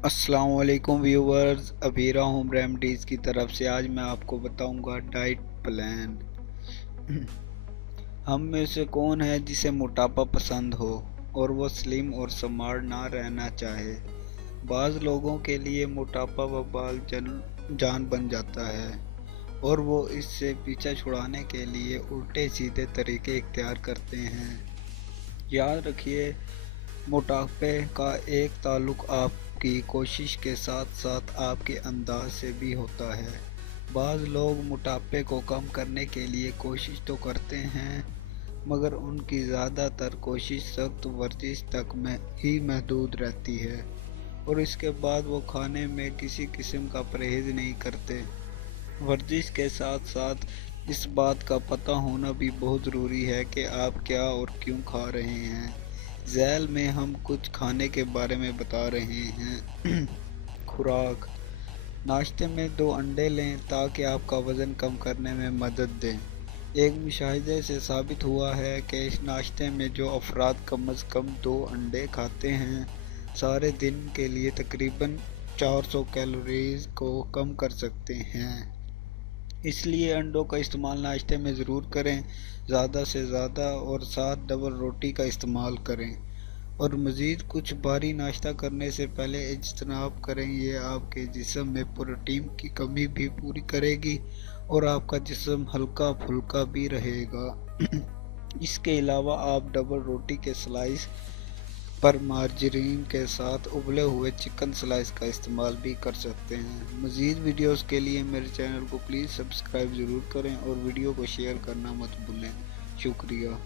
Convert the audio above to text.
अस्सलाम वालेकुम viewers, Abira home remedies की तरफ से आज मैं आपको बताऊंगा डाइट प्लान। हम में से कौन है जिसे मोटापा पसंद हो और वो स्लिम और स्मार्ट ना रहना चाहे। बाज़ लोगों के लिए मोटापा वबाल जान बन जाता है और वो इससे पीछा छुड़ाने के लिए उल्टे सीधे तरीके इख्तियार करते हैं। याद रखिए, मोटापे का एक ताल्लुक आपकी कोशिश के साथ साथ आपके अंदाज से भी होता है। बाज़ लोग मोटापे को कम करने के लिए कोशिश तो करते हैं, मगर उनकी ज़्यादातर कोशिश सख्त वर्जिश तक में ही महदूद रहती है और इसके बाद वो खाने में किसी किस्म का परहेज़ नहीं करते। वर्जिश के साथ साथ इस बात का पता होना भी बहुत ज़रूरी है कि आप क्या और क्यों खा रहे हैं। झैल में हम कुछ खाने के बारे में बता रहे हैं। खुराक: नाश्ते में 2 अंडे लें ताकि आपका वज़न कम करने में मदद दें। एक मुशाहिदे से साबित हुआ है कि इस नाश्ते में जो अफराद कम अज़ कम 2 अंडे खाते हैं, सारे दिन के लिए तकरीबन 400 कैलोरीज़ को कम कर सकते हैं। इसलिए अंडों का इस्तेमाल नाश्ते में ज़रूर करें, ज़्यादा से ज़्यादा, और साथ डबल रोटी का इस्तेमाल करें। और मज़ीद कुछ भारी नाश्ता करने से पहले इज्तनाब करें, ये आपके जिस्म में प्रोटीन की कमी भी पूरी करेगी और आपका जिस्म हल्का फुल्का भी रहेगा। इसके अलावा आप डबल रोटी के स्लाइस पर मार्जरीन के साथ उबले हुए चिकन स्लाइस का इस्तेमाल भी कर सकते हैं। मज़ीद वीडियोस के लिए मेरे चैनल को प्लीज़ सब्सक्राइब ज़रूर करें और वीडियो को शेयर करना मत भूलें। शुक्रिया।